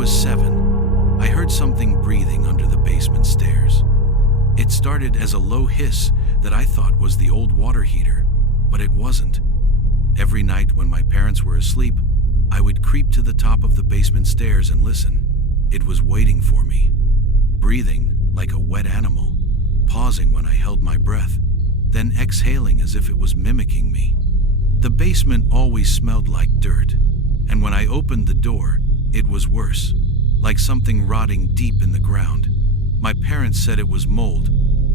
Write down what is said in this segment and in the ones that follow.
was 7, I heard something breathing under the basement stairs. It started as a low hiss that I thought was the old water heater, but it wasn't. Every night when my parents were asleep, I would creep to the top of the basement stairs and listen. It was waiting for me, breathing like a wet animal, pausing when I held my breath, then exhaling as if it was mimicking me. The basement always smelled like dirt, and when I opened the door, it was worse, like something rotting deep in the ground. My parents said it was mold,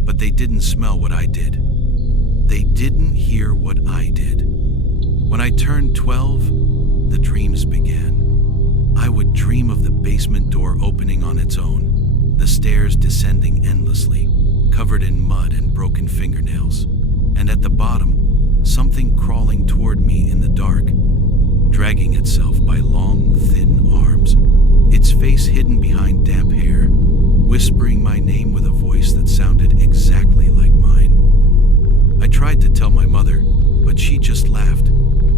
but they didn't smell what I did. They didn't hear what I did. When I turned 12, the dreams began. I would dream of the basement door opening on its own, the stairs descending endlessly, covered in mud and broken fingernails, and at the bottom, something crawling toward me in the dark, dragging itself by long, thin arms, its face hidden behind damp hair, whispering my name with a voice that sounded exactly like mine. I tried to tell my mother, but she just laughed.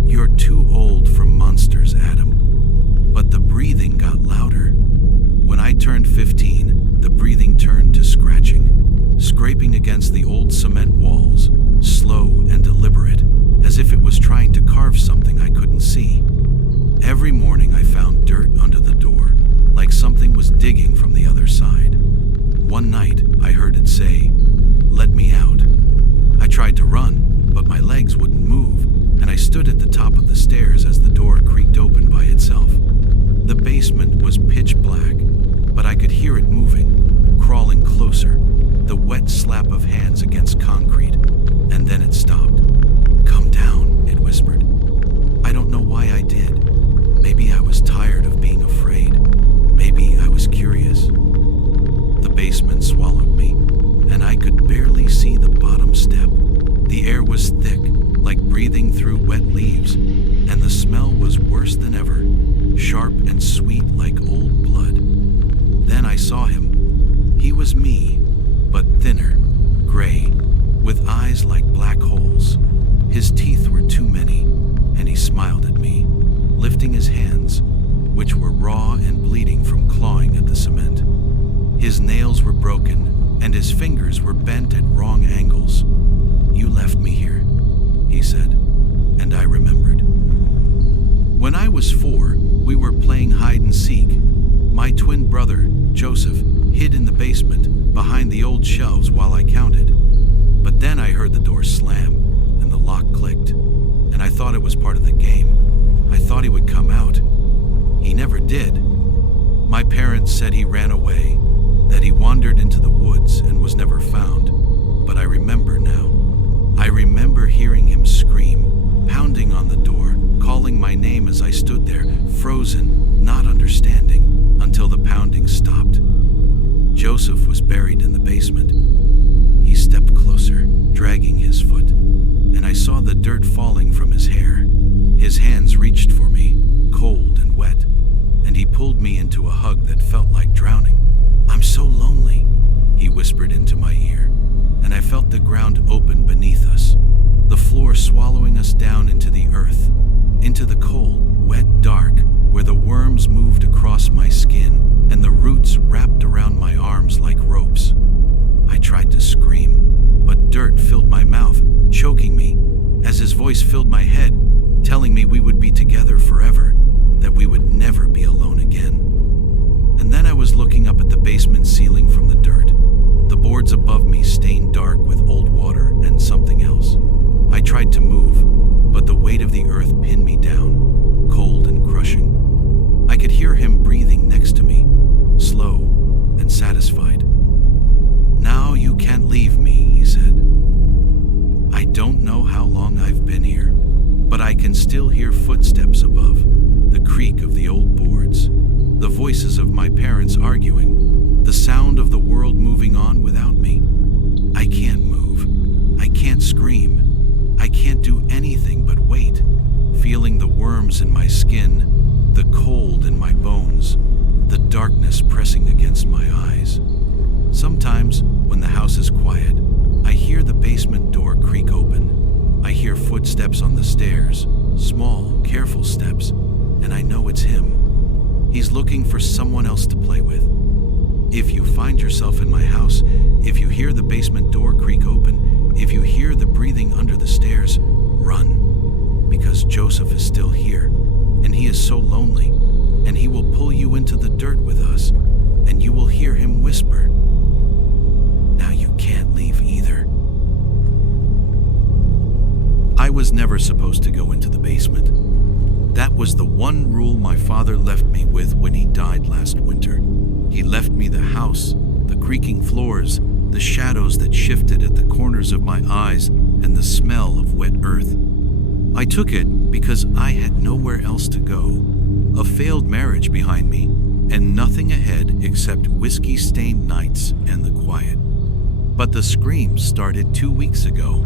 "You're too old for monsters, Adam." But the breathing got louder. When I turned 15, the breathing turned to scratching, scraping against the old cement walls, slow and deliberate, as if it was trying to carve something I couldn't see. Every morning I found dirt under the door, like something was digging from the other side. One night I heard it say, "Let me out." I tried to run, but my legs wouldn't move, and I stood at the top of the stairs as the door creaked open by itself. The basement was pitch black, but I could hear it moving, crawling closer, the wet slap of hands against concrete, and then it stopped. "Come down," it whispered. I don't know why I did. Maybe I was tired of being afraid. Maybe I was curious. The basement swallowed me, and I could barely see the bottom step. The air was thick, like breathing through wet leaves, and the smell was worse than ever, sharp and sweet like old blood. Then I saw him. He was me, but thinner, gray, with eyes like black holes. His teeth were too many, and he smiled at me, lifting his hands, which were raw and bleeding from clawing at the cement. His nails were broken, and his fingers were bent at wrong angles. "You left me here," he said, and I remembered. When I was 4, we were playing hide and seek. My twin brother, Joseph, hid in the basement, behind the old shelves while I counted. But then I heard the door slam, and the lock clicked, and I thought it was part of the game. I thought he would come out. He never did. My parents said he ran away, that he wandered into the woods and was never found. But I remember now. I remember hearing him scream, pounding on the door, calling my name as I stood there, frozen, not understanding, until the pounding stopped. Joseph was buried in the basement. He stepped closer, dragging his foot, and I saw the dirt falling from his hair. His hands reached for me, cold and wet, and he pulled me into a hug that felt like drowning. "I'm so lonely," he whispered into my ear, and I felt the ground open beneath us, the floor swallowing us down into the earth, into the cold, wet dark, where the worms moved across my skin and the roots wrapped around my arms like ropes. I tried to scream, but dirt filled my mouth, choking me, as his voice filled my head, telling me we would be together forever, that we would never be alone again. And then I was looking up at the basement ceiling from the dirt, the boards above me stained dark with old water and something else. I tried to move, but the weight of the earth pinned me down, cold and crushing. I could hear him breathing next to me, slow and satisfied. "Now you can't leave me," he said. I don't know how long I've been here, but I can still hear footsteps above, the creak of the old boards, the voices of my parents arguing, the sound of the world moving on without me. I can't move. I can't scream. I can't do anything but wait, feeling the worms in my skin, the cold in my bones, the darkness pressing against my eyes. Sometimes, when the house is quiet, I hear the basement door creak open. I hear footsteps on the stairs, small, careful steps, and I know it's him. He's looking for someone else to play with. If you find yourself in my house, if you hear the basement door creak open, if you hear the breathing under the stairs, run. Because Joseph is still here, and he is so lonely, and he will pull you into the dirt with us, and you will hear him whisper, "Now you can't leave either." I was never supposed to go into the basement. That was the one rule my father left me with when he died last winter. He left me the house, the creaking floors, the shadows that shifted at the corners of my eyes, and the smell of wet earth. I took it because I had nowhere else to go, a failed marriage behind me, and nothing ahead except whiskey-stained nights and the quiet. But the screams started 2 weeks ago.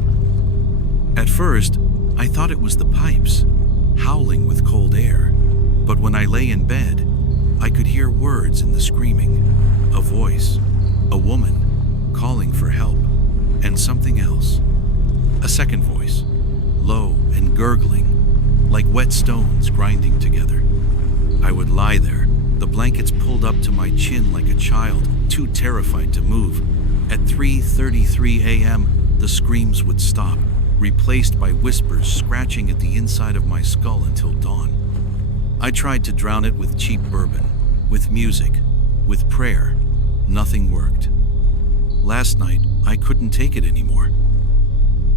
At first, I thought it was the pipes, howling with cold air. But when I lay in bed, I could hear words in the screaming, a voice, a woman calling for help, and something else. A second voice, low and gurgling, like wet stones grinding together. I would lie there, the blankets pulled up to my chin like a child, too terrified to move. At 3:33 a.m., the screams would stop, replaced by whispers scratching at the inside of my skull until dawn. I tried to drown it with cheap bourbon, with music, with prayer. Nothing worked. Last night, I couldn't take it anymore.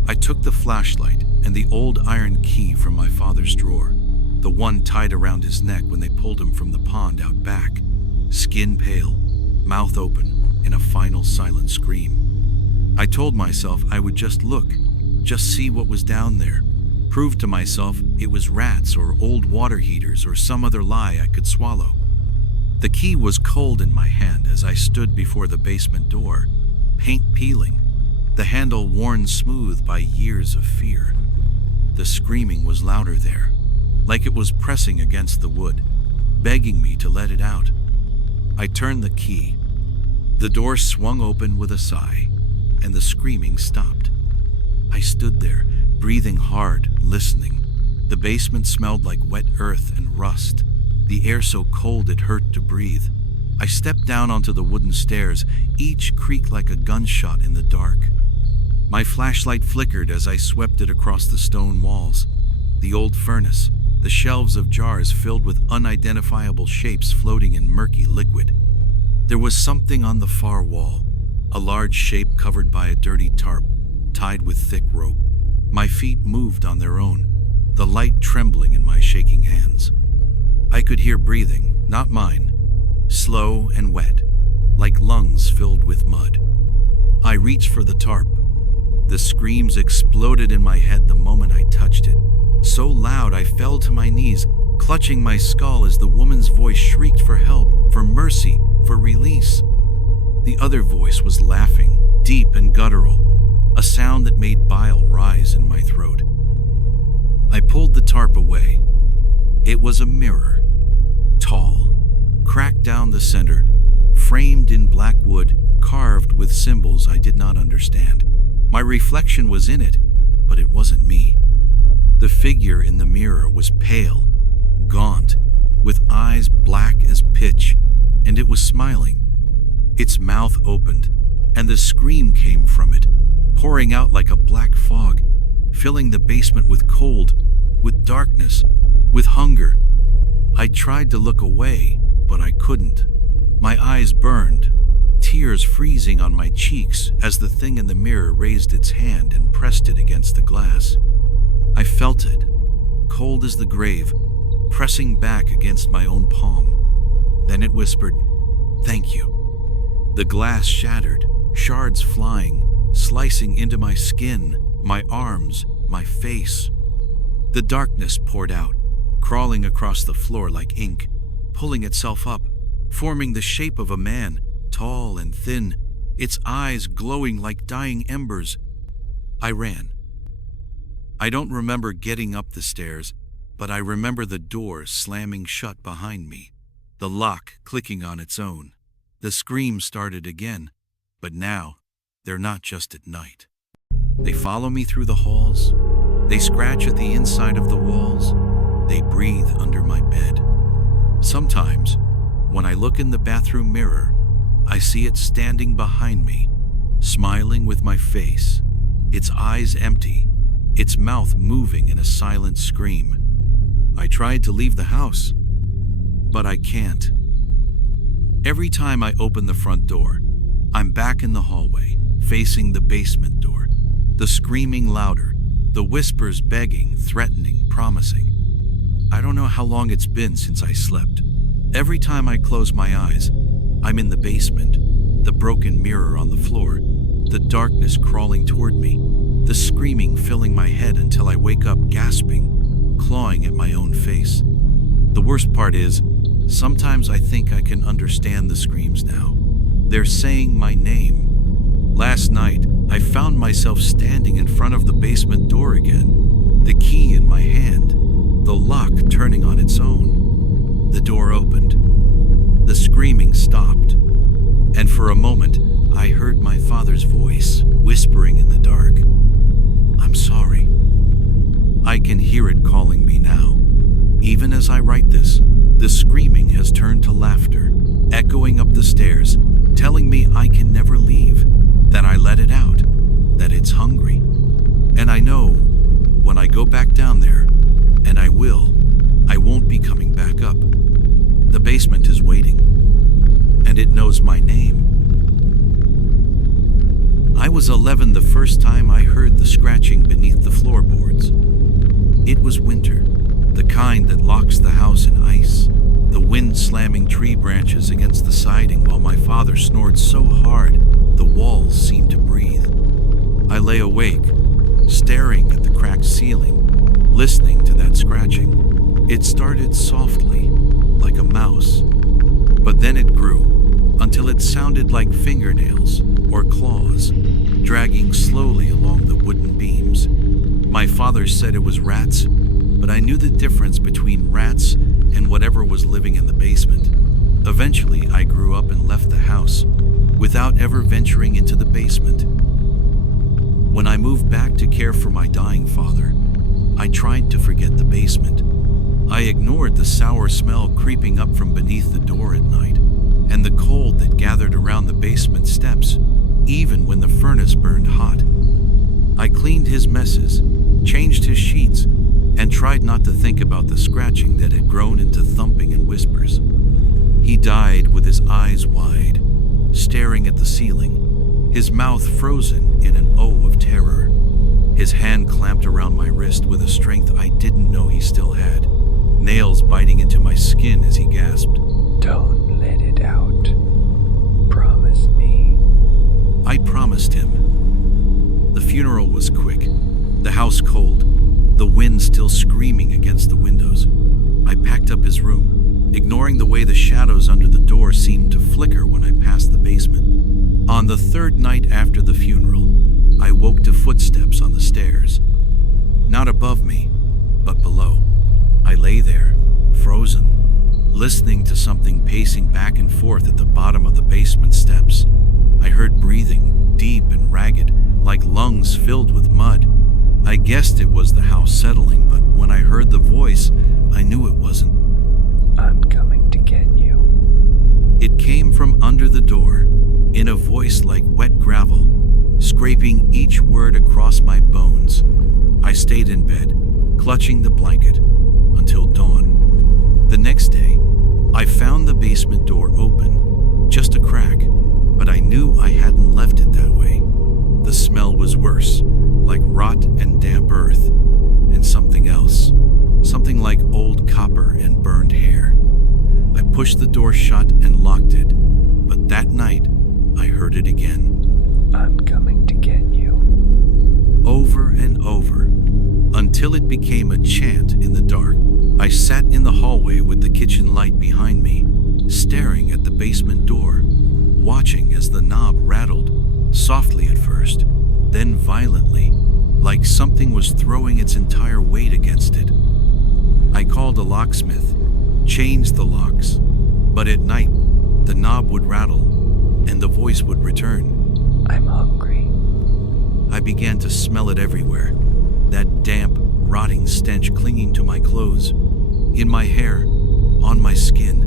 I took the flashlight and the old iron key from my father's drawer, the one tied around his neck when they pulled him from the pond out back, skin pale, mouth open, in a final silent scream. I told myself I would just look, just see what was down there, prove to myself it was rats or old water heaters or some other lie I could swallow. The key was cold in my hand as I stood before the basement door, paint peeling, the handle worn smooth by years of fear. The screaming was louder there, like it was pressing against the wood, begging me to let it out. I turned the key. The door swung open with a sigh, and the screaming stopped. I stood there, breathing hard, listening. The basement smelled like wet earth and rust, the air so cold it hurt to breathe. I stepped down onto the wooden stairs, each creaked like a gunshot in the dark. My flashlight flickered as I swept it across the stone walls, the old furnace, the shelves of jars filled with unidentifiable shapes floating in murky liquid. There was something on the far wall, a large shape covered by a dirty tarp, tied with thick rope. My feet moved on their own, the light trembling in my shaking hands. I could hear breathing, not mine, slow and wet, like lungs filled with mud. I reached for the tarp. The screams exploded in my head the moment I touched it, so loud I fell to my knees, clutching my skull as the woman's voice shrieked for help, for mercy, for release. The other voice was laughing, deep and guttural, a sound that made bile rise in my throat. I pulled the tarp away. It was a mirror, tall, cracked down the center, framed in black wood, carved with symbols I did not understand. My reflection was in it, but it wasn't me. The figure in the mirror was pale, gaunt, with eyes black as pitch, and it was smiling. Its mouth opened, and the scream came from it, pouring out like a black fog, filling the basement with cold, with darkness, with hunger. I tried to look away, but I couldn't. My eyes burned, tears freezing on my cheeks as the thing in the mirror raised its hand and pressed it against the glass. I felt it, cold as the grave, pressing back against my own palm. Then it whispered, "Thank you." The glass shattered, shards flying, slicing into my skin, my arms, my face. The darkness poured out, crawling across the floor like ink, pulling itself up, forming the shape of a man, tall and thin, its eyes glowing like dying embers. I ran. I don't remember getting up the stairs, but I remember the door slamming shut behind me, the lock clicking on its own. The scream started again, but now they're not just at night. They follow me through the halls. They scratch at the inside of the walls. They breathe under my bed. Sometimes, When I look in the bathroom mirror, I see it standing behind me, smiling with my face, its eyes empty, its mouth moving in a silent scream. I tried to leave the house, but I can't. Every time I open the front door, I'm back in the hallway, facing the basement door. The screaming louder, the whispers begging, threatening, promising. I don't know how long it's been since I slept. Every time I close my eyes, I'm in the basement, the broken mirror on the floor, the darkness crawling toward me, the screaming filling my head until I wake up gasping, clawing at my own face. The worst part is, sometimes I think I can understand the screams now. They're saying my name. Last night, I found myself standing in front of the basement door again, the key in my hand, the lock turning on its own. The door opened. The screaming stopped, and for a moment, I heard my father's voice whispering in the dark, "I'm sorry." I can hear it calling me now. Even as I write this, the screaming has turned to laughter, echoing up the stairs, telling me I can never leave, that I let it out, that it's hungry. And I know when I go back down there, and I won't be coming back up. The basement is waiting, and it knows my name. I was 11 the first time I heard the scratching beneath the floorboards. It was winter, the kind that locks the house in ice, the wind slamming tree branches against the siding while my father snored so hard the walls seemed to breathe. I lay awake, staring at the cracked ceiling, listening to that scratching. It started softly, like a mouse, but then it grew until it sounded like fingernails or claws, dragging slowly along the wooden beams. My father said it was rats, but I knew the difference between rats and whatever was living in the basement. Eventually, I grew up and left the house, without ever venturing into the basement. When I moved back to care for my dying father, I tried to forget the basement. I ignored the sour smell creeping up from beneath the door at night, and the cold that gathered around the basement steps, even when the furnace burned hot. I cleaned his messes, changed his sheets, and tried not to think about the scratching that had grown into thumping and whispers. He died with his eyes wide, staring at the ceiling, his mouth frozen in an O of terror. His hand clamped around my wrist with a strength I didn't know he still had, nails biting into my skin as he gasped, "Don't let it out. Promise me." I promised him. The funeral was quick, the house cold, the wind still screaming against the windows. I packed up his room, ignoring the way the shadows under the door seemed to flicker when I passed the basement. On the third night after the funeral, I woke to footsteps on the stairs. Not above me, but below. I lay there, frozen, listening to something pacing back and forth at the bottom of the basement steps. I heard breathing, deep and ragged, like lungs filled with mud. I guessed it was the house settling, but when I heard the voice, I knew it wasn't. "I'm coming to get you." It came from under the door, in a voice like wet gravel, scraping each word across my bones. I stayed in bed, clutching the blanket, until dawn. The next day, I found the basement door open, just a crack, but I knew I hadn't left it that way. The smell was worse, like rot and damp earth, and something else, something like old copper and burned hair. I pushed the door shut and locked it, but that night, I heard it again. "I'm coming to get you." Over and over, until it became a chant in the dark. I sat in the hallway with the kitchen light behind me, staring at the basement door, watching as the knob rattled, softly at first, then violently, like something was throwing its entire weight against it. I called a locksmith, changed the locks, but at night, the knob would rattle, and the voice would return. "I'm hungry." I began to smell it everywhere, that damp, rotting stench clinging to my clothes, in my hair, on my skin.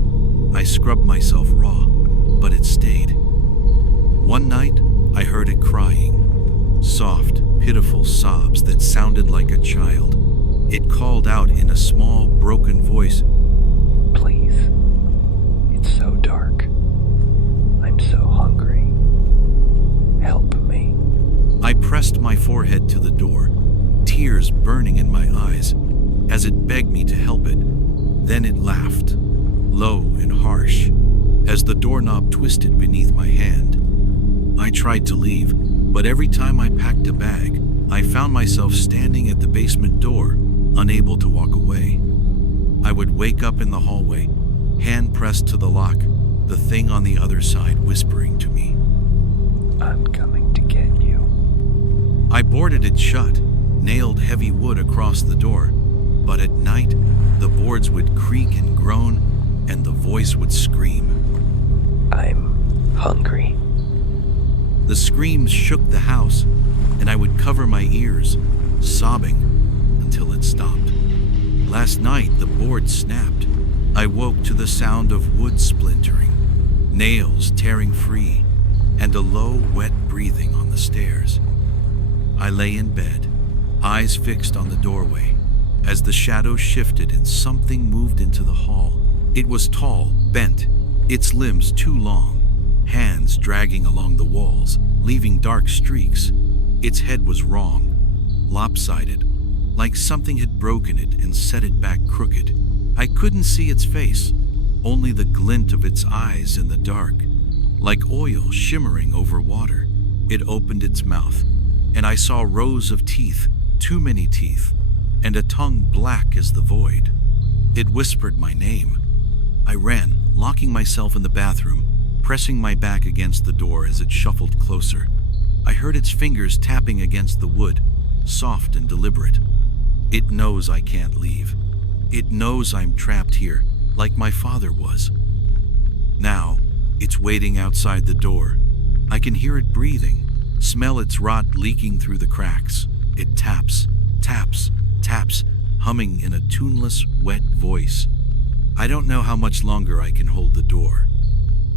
I screamed. scrubbed myself raw, but it stayed. One night, I heard it crying. Soft, pitiful sobs that sounded like a child. It called out in a small, broken voice, Please. It's so dark. I'm so hungry. Help me. I pressed my forehead to the door, tears burning in my eyes, as it begged me to help it. Then it laughed, low and harsh, as the doorknob twisted beneath my hand. I tried to leave, but every time I packed a bag, I found myself standing at the basement door, unable to walk away. I would wake up in the hallway, hand pressed to the lock, the thing on the other side whispering to me. I'm coming to get you. I boarded it shut, nailed heavy wood across the door, but at night, the boards would creak and groan, and the voice would scream. I'm hungry. The screams shook the house, and I would cover my ears, sobbing, until it stopped. Last night, the board snapped. I woke to the sound of wood splintering, nails tearing free, and a low, wet breathing on the stairs. I lay in bed, eyes fixed on the doorway, as the shadows shifted and something moved into the hall. It was tall, bent, its limbs too long, hands dragging along the walls, leaving dark streaks. Its head was wrong, lopsided, like something had broken it and set it back crooked. I couldn't see its face, only the glint of its eyes in the dark, like oil shimmering over water. It opened its mouth, and I saw rows of teeth, too many teeth, and a tongue black as the void. It whispered my name. I ran, locking myself in the bathroom, pressing my back against the door as it shuffled closer. I heard its fingers tapping against the wood, soft and deliberate. It knows I can't leave. It knows I'm trapped here, like my father was. Now, it's waiting outside the door. I can hear it breathing, smell its rot leaking through the cracks. It taps, taps, taps, humming in a tuneless, wet voice. I don't know how much longer I can hold the door.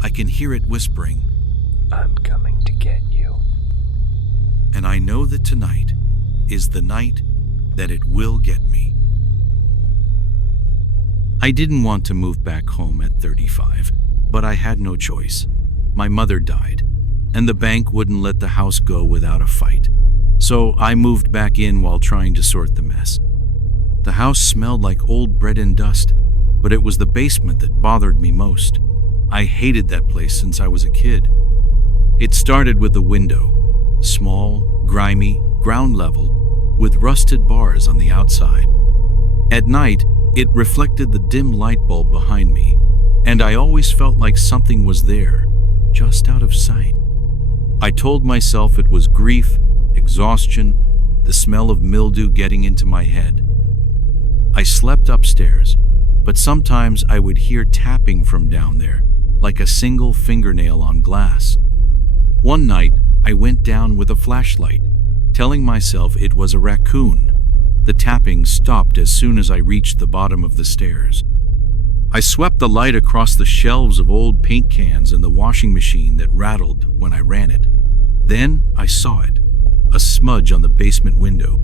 I can hear it whispering, I'm coming to get you. and I know that tonight is the night that it will get me. I didn't want to move back home at 35, but I had no choice. My mother died, and the bank wouldn't let the house go without a fight. So I moved back in while trying to sort the mess. The house smelled like old bread and dust, but it was the basement that bothered me most. I hated that place since I was a kid. It started with a window, small, grimy, ground level, with rusted bars on the outside. At night, it reflected the dim light bulb behind me, and I always felt like something was there, just out of sight. I told myself it was grief, exhaustion, the smell of mildew getting into my head. I slept upstairs, but sometimes I would hear tapping from down there, like a single fingernail on glass. One night, I went down with a flashlight, telling myself it was a raccoon. The tapping stopped as soon as I reached the bottom of the stairs. I swept the light across the shelves of old paint cans and the washing machine that rattled when I ran it. Then I saw it, a smudge on the basement window.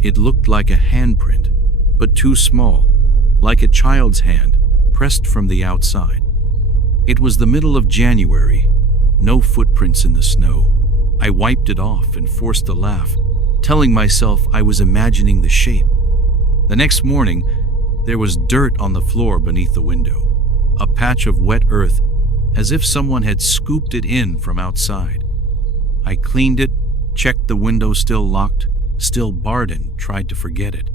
It looked like a handprint, but too small, like a child's hand, pressed from the outside. It was the middle of January, no footprints in the snow. I wiped it off and forced a laugh, telling myself I was imagining the shape. The next morning, there was dirt on the floor beneath the window, a patch of wet earth, as if someone had scooped it in from outside. I cleaned it, checked the window still locked, still barred, and tried to forget it.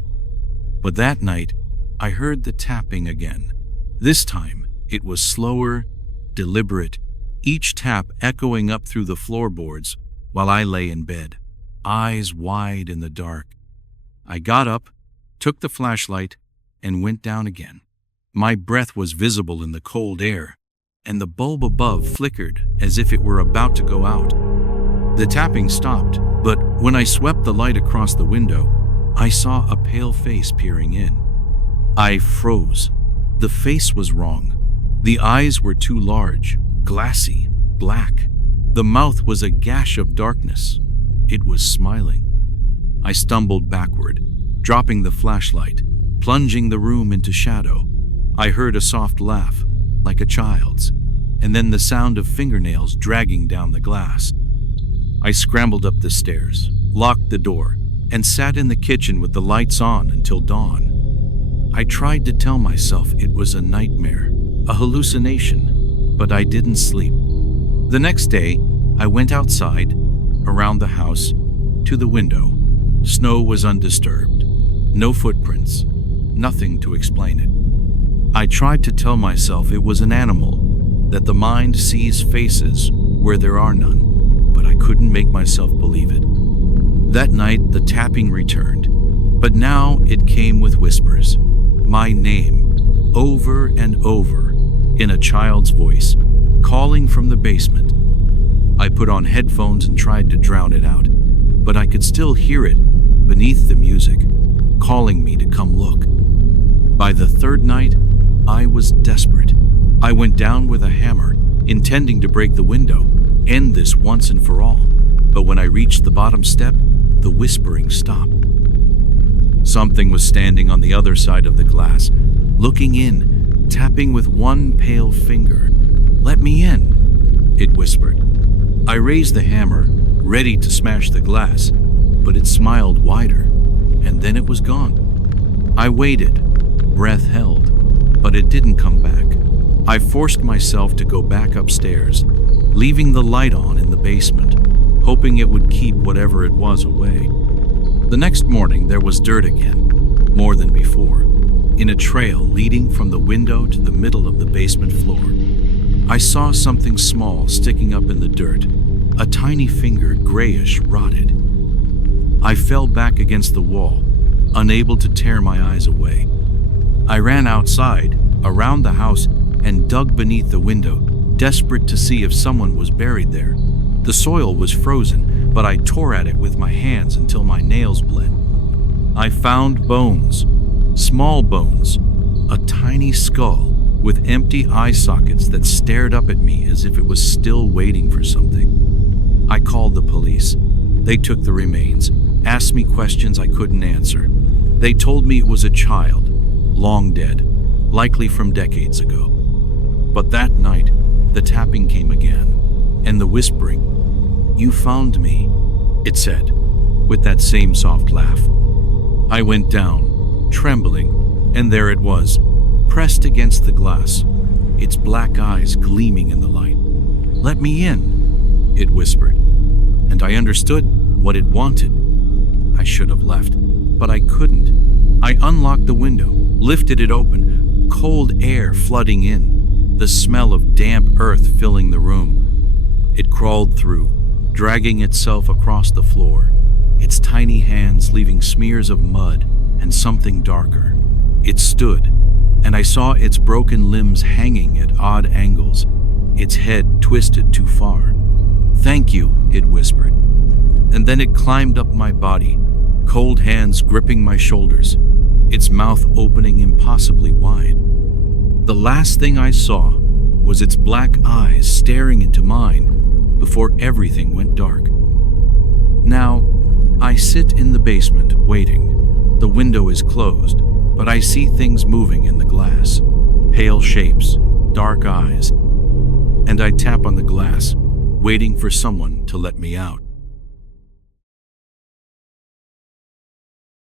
But that night, I heard the tapping again. This time, it was slower, deliberate, each tap echoing up through the floorboards while I lay in bed, eyes wide in the dark. I got up, took the flashlight, and went down again. My breath was visible in the cold air, and the bulb above flickered as if it were about to go out. The tapping stopped, but when I swept the light across the window, I saw a pale face peering in. I froze. The face was wrong. The eyes were too large, glassy, black. The mouth was a gash of darkness. It was smiling. I stumbled backward, dropping the flashlight, plunging the room into shadow. I heard a soft laugh, like a child's, and then the sound of fingernails dragging down the glass. I scrambled up the stairs, locked the door, and sat in the kitchen with the lights on until dawn. I tried to tell myself it was a nightmare, a hallucination, but I didn't sleep. The next day, I went outside, around the house, to the window. Snow was undisturbed. No footprints. Nothing to explain it. I tried to tell myself it was an animal, that the mind sees faces where there are none, but I couldn't make myself believe it. That night, the tapping returned, but now it came with whispers. My name, over and over, in a child's voice, calling from the basement. I put on headphones and tried to drown it out, but I could still hear it beneath the music, calling me to come look. By the third night, I was desperate. I went down with a hammer, intending to break the window, end this once and for all. But when I reached the bottom step, the whispering stopped. Something was standing on the other side of the glass, looking in, tapping with one pale finger. "Let me in," it whispered. I raised the hammer, ready to smash the glass, but it smiled wider, and then it was gone. I waited, breath held, but it didn't come back. I forced myself to go back upstairs, leaving the light on in the basement, hoping it would keep whatever it was away. The next morning there was dirt again, more than before, in a trail leading from the window to the middle of the basement floor. I saw something small sticking up in the dirt, a tiny finger, grayish, rotted. I fell back against the wall, unable to tear my eyes away. I ran outside, around the house, and dug beneath the window, desperate to see if someone was buried there. The soil was frozen, but I tore at it with my hands until my nails bled. I found bones, small bones, a tiny skull with empty eye sockets that stared up at me as if it was still waiting for something. I called the police. They took the remains, asked me questions I couldn't answer. They told me it was a child, long dead, likely from decades ago. But that night, the tapping came again, and the whispering. "You found me," it said, with that same soft laugh. I went down, trembling, and there it was, pressed against the glass, its black eyes gleaming in the light. "Let me in," it whispered, and I understood what it wanted. I should have left, but I couldn't. I unlocked the window, lifted it open, cold air flooding in, the smell of damp earth filling the room. It crawled through, dragging itself across the floor, its tiny hands leaving smears of mud and something darker. It stood, and I saw its broken limbs hanging at odd angles, its head twisted too far. "Thank you," it whispered. And then it climbed up my body, cold hands gripping my shoulders, its mouth opening impossibly wide. The last thing I saw was its black eyes staring into mine before everything went dark. Now, I sit in the basement, waiting. The window is closed, but I see things moving in the glass. Pale shapes, dark eyes, and I tap on the glass, waiting for someone to let me out.